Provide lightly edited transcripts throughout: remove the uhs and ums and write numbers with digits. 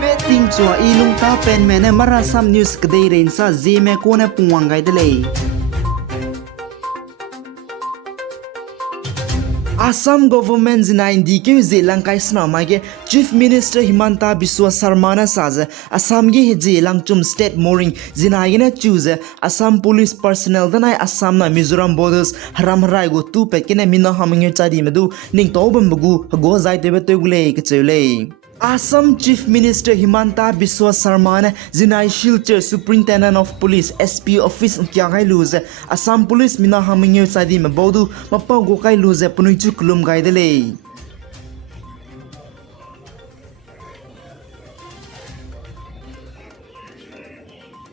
Betting chua ilung ta pen mena mara Assam news kadai rain sa Zeme kona pungwangai delay. Assam government zinain DQ zelang kaisna mage Chief Minister Himanta Biswa Sarmana saza Assam ge zelang chum state mourning zinayena choose Assam police personnel danai Assam na Mizoram borders haram harai go tu pekene minna hamnge chadi medu ning tobam bugu go zai tebe tegule kechule. Assam Chief Minister Himanta Biswa Sarmana zinai Shilter Superintendent of Police SP office kya lose Assam police mina hamnge chadi me bodu mapau go kai lose punuchu kulum gai dele.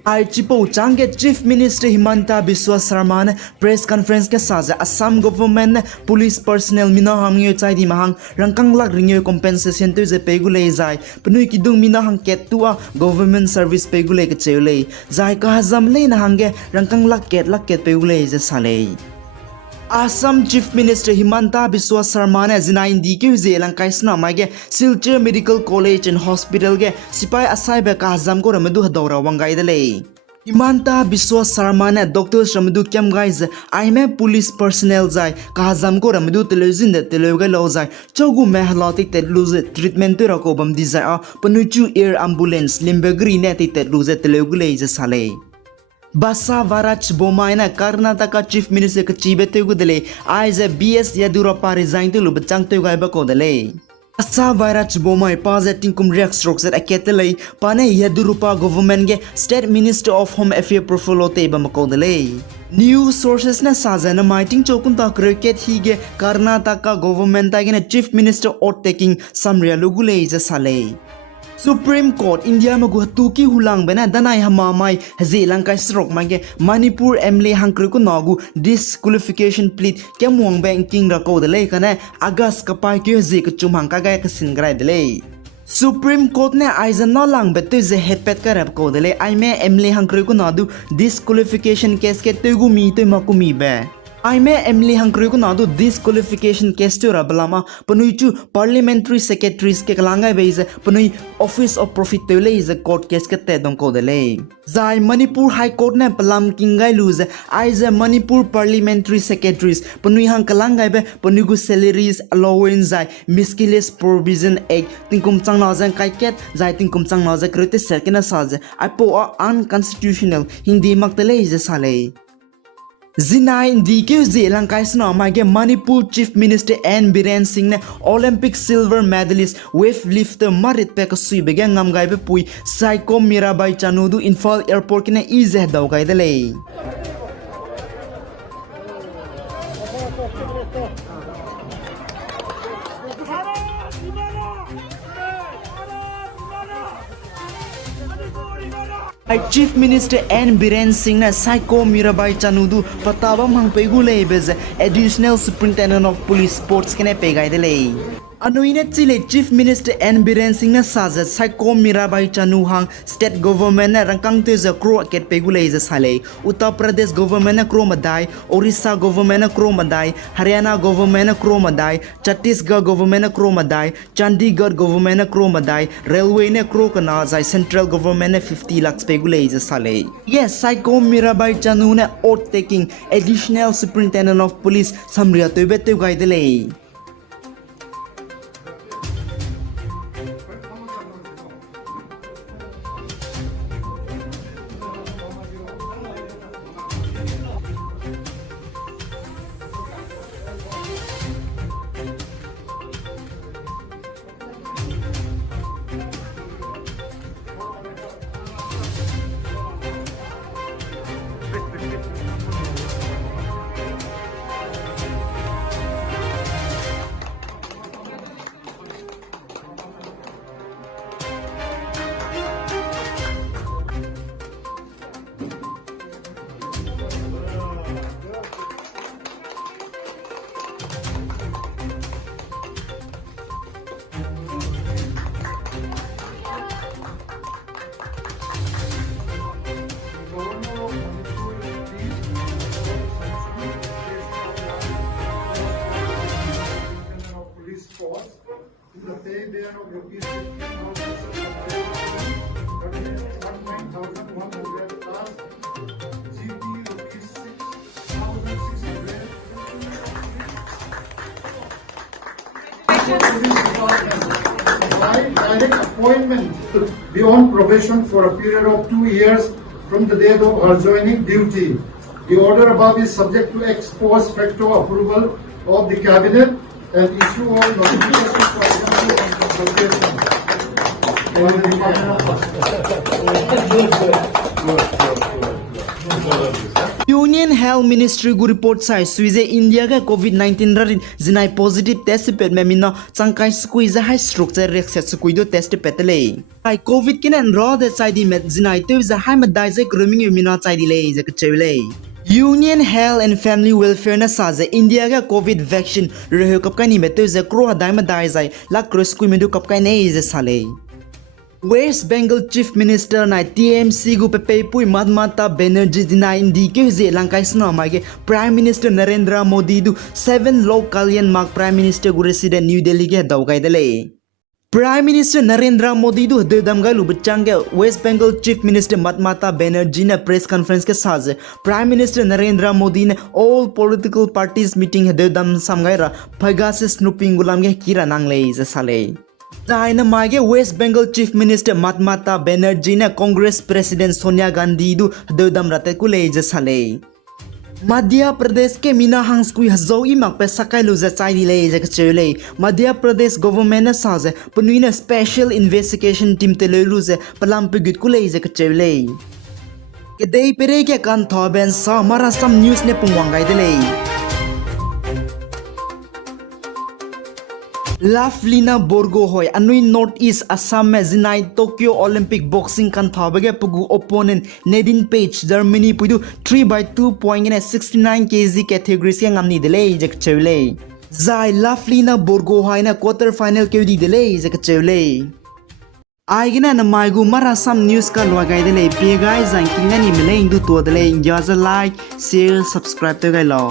Chipo Change Chief Minister Himanta Biswa Sarmana press conference ke saza Assam government police personnel mina hamnge chai di mahang rangkang lak ringyo compensation to je pegule zai pnui kidung mina hang ket tua government service pegule ke cheule zai ka hazam le na hange rangkang lak ket pegule je sale. Assam Chief Minister Himanta Biswa Sarmana zinain DQ zelang kaisna mage Silchar Medical College and Hospital ge sipai asai be ka hazam ko ramadu hadora wangai dele. Himanta Biswa Sarmana Dr. Ramadu kyam guys aime police personnel zai ka hazam ko ramadu television de teloga lo zai chogu me halatik te lose treatment to rako bam dizai a panuchu air ambulance limbagri ne te lose teloga le je sale. Basa Varach Bomaina Karnataka Chief Minister Kachibete Gudele Aiz BS Yadurappa resign to Lubachang to Gaibako dele. Basa Varach Bomai Pazating kum react strokes at Aketele Pane Yadurupa government ge State Minister of Home Affairs Profolote Bamako dele. News sources na sazana mighting chokunta cricket hige Karnataka government again Chief Minister or taking some realugule is a sale. Supreme Court India magu tuki hulang bena danai hamamai hazi langkai stroke mage Manipur emle hankru ko nagu disqualification plea kemwang banking ra ko dele kana August kapai ke hazi ko chumhang ka ga ka singrai dele. Supreme Court ne aiza no lang betu ze headpet ka rap ko dele aime emle hankru ko nadu disqualification case ke tegu mi to makumi be. Aime emli hankru ko nadu disqualification case to rabalama panuichu parliamentary secretaries ke kalangai beise panui office of profit tele is a court case ke te dong ko dele. Zai Manipur High Court ne palam kingai lose aiza Manipur parliamentary secretaries panui hang kalangai be panugu salaries allowance zai miscellaneous provision act tingkum chang na jang kai ket zai tingkum chang na ja krite serkena saz apo unconstitutional hindi mak tele is sale. Zinai DQ zelang kaisna mage Manipur Chief Minister N Biren Singh ne Olympic silver medalist weightlifter marit pe ka sui bege ngam gai be pui Saiko Mirabai Chanudu Infal Airport ne ize daw gai dele. Chief Minister N Biren Singh na Saiko Mirabai Chanudu pataba mang pegule bez additional superintendent of police sports kene pegai dele. Anuine chile Chief Minister N Biren Singh na saza Saiko Mirabai Chanu hang state government na rangkang te za kro ket pegule za sale. Uttar Pradesh government na kro madai, Orissa government na kro madai, Haryana government na kro madai, Chhattisgarh government na kro madai, Chandigarh government na kro madai, railway na kro kana zai central government na 50 lakhs pegule za sale. Yes, Saiko Mirabai Chanu na oath taking additional superintendent of police samria to bete gai dele. in the pay there of rupees 50,000 By direct appointment beyond probation for a period of 2 years from the date of her joining duty. The order above is subject to ex post facto approval of the cabinet and issue of notification for example and consultation. Union Health Ministry gu report sai suize India ga COVID-19 rarin zinai positive test pet me minna changkai squeeze high structure reset squeeze do test petale ai COVID kinan raw de sai di met zinai to is a high madai ze grooming minna chai di le ze kchele Union Health and Family Welfare na sa ze India ga COVID vaccine reho kap kai ni met to ze kro dai madai zai la cross squeeze medu kap kai nei ze sale West Bengal Chief Minister na TMC gu pepe pui Mamata Banerjee dina indi ke je langkai sna mage Prime Minister Narendra Modi du 7 local yan mark Prime Minister gu resident New Delhi ke daugai dele Prime Minister Narendra Modi du de damgai lu bchang ke West Bengal Chief Minister Mamata Banerjee na press conference ke saje Prime Minister Narendra Modi ne all political parties meeting de dam samgai ra phaga se snooping gulam ke kira nang le je sale Zaina mage West Bengal Chief Minister Mamata Banerjee na Congress President Sonia Gandhi du dodam rate kule je sale Madhya Pradesh ke mina hangskui hazau imak pe sakai lu za chai le je chele Madhya Pradesh government na saje punuina special investigation team te lu je palam pe git kule je chele ke dei pere ke kan thoben sa mara Assam news ne pungwangai dele Laflina Borgo hoy anui North East Assam me zinai Tokyo Olympic boxing kan thabage pugu opponent Nadine Page Germany puidu 3/2 point in 69 kg categories ke ngamni dele jek chewle Zai Laflina Borgo hoy na quarter final ke di dele jek chewle Aigina na maigu mara Assam news ka lwagai dele pe guys an kingani mele indu to dele jaza like share subscribe to gai lo